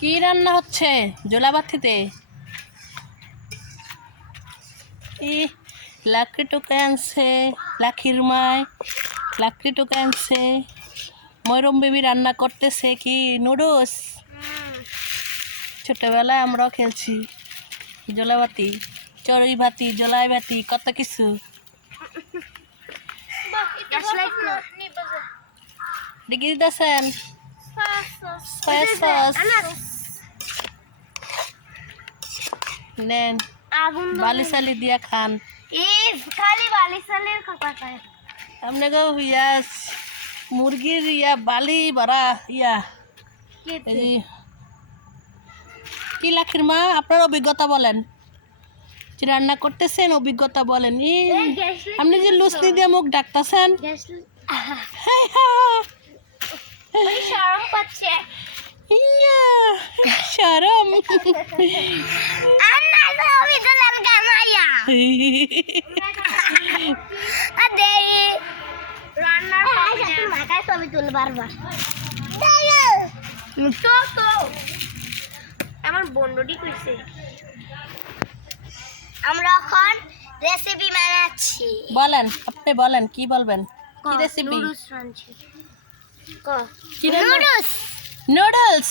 কি রান্না হচ্ছে জোলাবাতিতে? কি লাকড়ি টোকে আনছে লাখির মায়, লাকড়ি টোকে আনছে। ময়রম বেবি রান্না করতেছে কি নুডলস। ছোটবেলায় আমরাও খেলছি জোলাবাতি, চড়ুই বাতি, জলাই বাতি, কত কিছু। ডিগ্রি দিতেছেন নেন, বালি সালি দিয়া খান। আপনাকে ইয়া মুরগির ইয়া বালি ভরা ইয়া কি লাখির মা, আপনার অভিজ্ঞতা বলেন, যে রান্না করতেছেন অভিজ্ঞতা বলেন। আপনি যে লুচনি দিয়ে মুখ ডাকতেছেন, শরম। আমার বন্ধুটি কইছে আমরা এখন রেসিপি বানাচ্ছি। বলেন, আপনি বলেন কি বলবেন, কি রেসিপি? নুডলস রাঁধছি। নুডলস। নুডলস